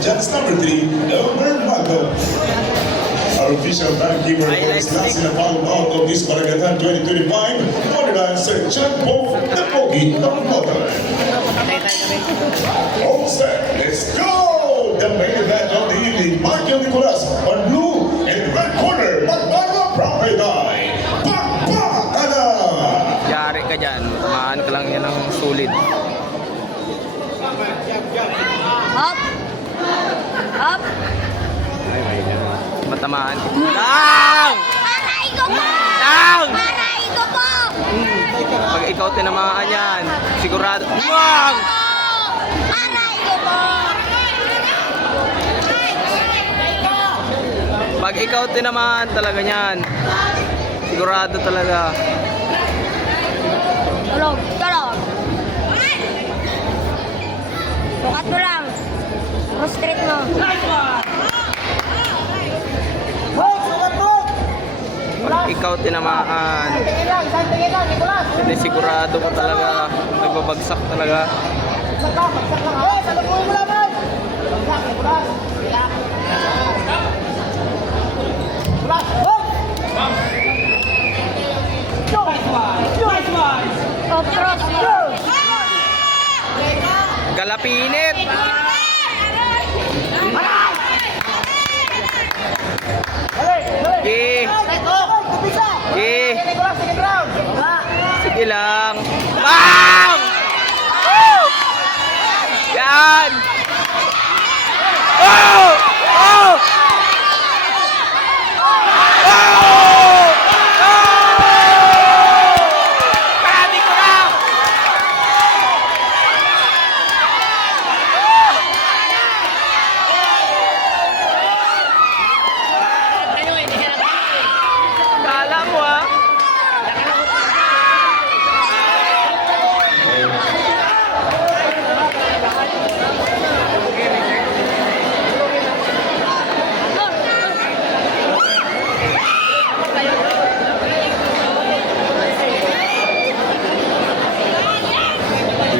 Judge number 3, Elmer Mago. Our official timekeeper for this last in the final bout of this Barangatan 2025, honored by Sir John Poe, the Pogi of Motor. All set, let's go! The main event of the evening, Michael Nicolas on blue and red corner, Magbago Proprietary. Pakpakana! Yari ka dyan, tamaan ka lang yan ng sulit. Up! Up! Matamaan. Lang! Aray ko po! Lang! Aray ko po! Pag ikaw tinamaan yan, sigurado. Lang! Aray ko po! Pag ikaw tinamaan talaga yan, sigurado talaga. Tulog! Tulog! Bukat mo lang! Prostrate mo! Pag ikaw tinamaan, hindi sigurado ka talaga, nagbabagsak talaga. Oh, cross! Galapinit! Sige lang. Bang! Woo! Yan! Oh! Oh! Oh! Karami ko na! Kala mo ah.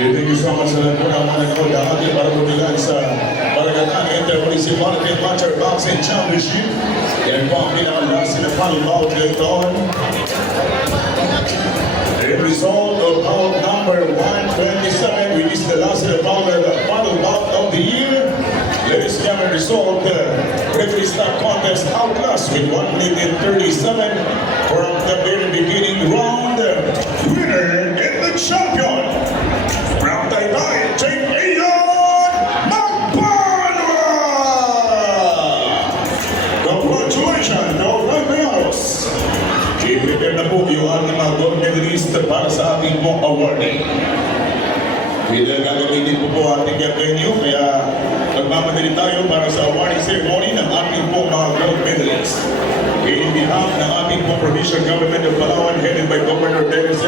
Thank you so much sa lahat po ng mga nanood ang ating parabubilan sa Barangatan Intermunicipality Amateur Boxing Championship. Yan po ang pinakalas na final bout ngayong taon. The result of bout number 127, which is the last final bout of the year. Ladies and gentlemen, result, referee stop contest outlast with 1 minute and 37 from the very beginning round. Winner and the champion, from Taytay, Jake Ian Magbanwa! Congratulations, Congratulations! I-prepare na po yung ating mga gold medalist para sa ating pong awarding. Dahil gagamitin po ating venue, kaya magmamadali tayo para sa awarding ceremony ng ating pong mga gold medalists. In behalf ng ating pong provincial government of Palawan, headed by Governor Dennis